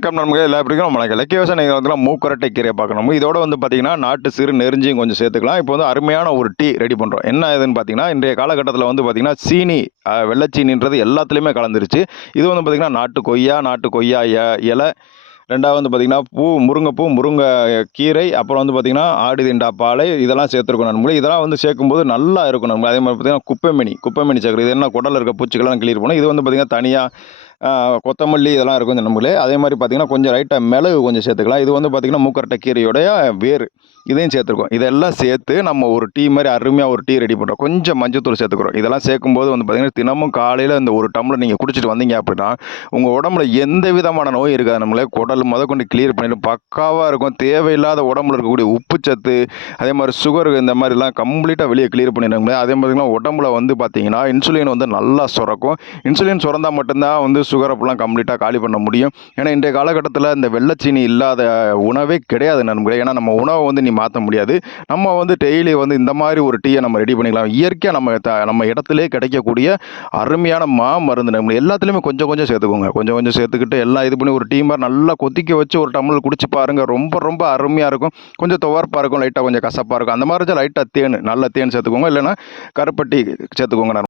வணக்கம் நண்பர்களே, எல்லா எப்படிக்கும் வணக்கம். இலக்கிய விவசாயம் நீங்கள் வந்து மூக்கரட்டை கீரையை பார்க்கணும். இதோட வந்து பார்த்தீங்கன்னா நாட்டு சிறு நெருஞ்சியும் கொஞ்சம் சேர்த்துக்கலாம். இப்போ வந்து அருமையான ஒரு டீ ரெடி பண்ணுறோம். என்ன இதுன்னு பார்த்தீங்கன்னா, இன்றைய காலகட்டத்தில் வந்து பார்த்தீங்கன்னா சீனி, வெள்ளைச்சீனின்றது எல்லாத்துலேயுமே கலந்துருச்சு. இது வந்து பார்த்தீங்கன்னா நாட்டு கொய்யா இலை, 2வது வந்து பார்த்தீங்கன்னா முருங்கைப்பூ, முருங்கை கீரை, அப்புறம் வந்து பார்த்தீங்கன்னா ஆடு திண்டா பாலை, இதெல்லாம் சேர்த்துருக்கணும் நண்பர்களே. இதெல்லாம் வந்து சேர்க்கும்போது நல்லா இருக்கும் நண்பர்களே. அதே மாதிரி பார்த்தீங்கன்னா குப்பைமேனி சேர்க்குறது. இது என்ன குடல்ல இருக்க பூச்சிகள்லாம் கிளியர் பண்ணும். இது வந்து பார்த்தீங்கன்னா தனியாக கொத்தமல்லி இதெல்லாம் இருக்கும் இந்த நண்பர்களே. அதே மாதிரி பார்த்தீங்கன்னா கொஞ்சம் லைட்டாக மிளகு கொஞ்சம் சேர்த்துக்கலாம். இது வந்து பார்த்தீங்கன்னா மூக்கரட்டை கீரையோடைய வேர், இதையும் சேர்த்துருக்கோம். இதெல்லாம் சேர்த்து நம்ம ஒரு டீ மாதிரி அருமையாக ஒரு டீ ரெடி பண்ணுறோம். கொஞ்சம் மஞ்சத்தூள் சேர்த்துக்கிறோம். இதெல்லாம் சேர்க்கும்போது வந்து பார்த்தீங்கன்னா தினமும் காலையில் இந்த ஒரு டம்ளர் நீங்கள் குடிச்சிட்டு வந்தீங்க அப்படின்னா உங்கள் உடம்புல எந்த விதமான நோய் இருக்காது. நம்மளே குடல் கொண்டு கிளியர் பண்ணிடும், பக்காவாக இருக்கும். தேவையில்லாத உடம்புல இருக்கக்கூடிய உப்புச்சத்து, அதே மாதிரி சுகர், இந்த மாதிரிலாம் கம்ப்ளீட்டாக வெளியே கிளியர் பண்ணிடுங்க. அதே மாதிரிலாம் உடம்புல வந்து பார்த்தீங்கன்னா இன்சுலின் வந்து நல்லா சுரக்கும். இன்சுலின் சுரந்தால் மட்டும்தான் வந்து சுகர் அப்பெல்லாம் கம்ப்ளீட்டாக காலி பண்ண முடியும். ஏன்னா இன்றைய காலகட்டத்தில் இந்த வெள்ளைச்சீனி இல்லாத உணவே கிடையாது நண்பர்களே. ஏன்னா நம்ம உணவை வந்து நீ மாற்ற முடியாது. நம்ம வந்து டெய்லி வந்து இந்த மாதிரி ஒரு டீயை நம்ம ரெடி பண்ணிக்கலாம். இயற்கையாக நம்ம இடத்துலேயே கிடைக்கக்கூடிய அருமையான மருந்து நம்ம எல்லாத்துலேயுமே கொஞ்சம் கொஞ்சம் சேர்த்துக்கோங்க. கொஞ்சம் கொஞ்சம் சேர்த்துக்கிட்டு எல்லாம் இது பண்ணி ஒரு டீ மாதிரி நல்லா கொதிக்க வச்சு ஒரு டம்ளர் குடிச்சு பாருங்க. ரொம்ப ரொம்ப அருமையாக இருக்கும். கொஞ்சம் துவர்ப்பாக இருக்கும், லைட்டாக கொஞ்சம் கசப்பாக இருக்கும். அந்த மாதிரி லைட்டாக நல்ல தேன் சேர்த்துக்கோங்க. இல்லைன்னா கருப்பட்டி சேர்த்துக்கோங்க.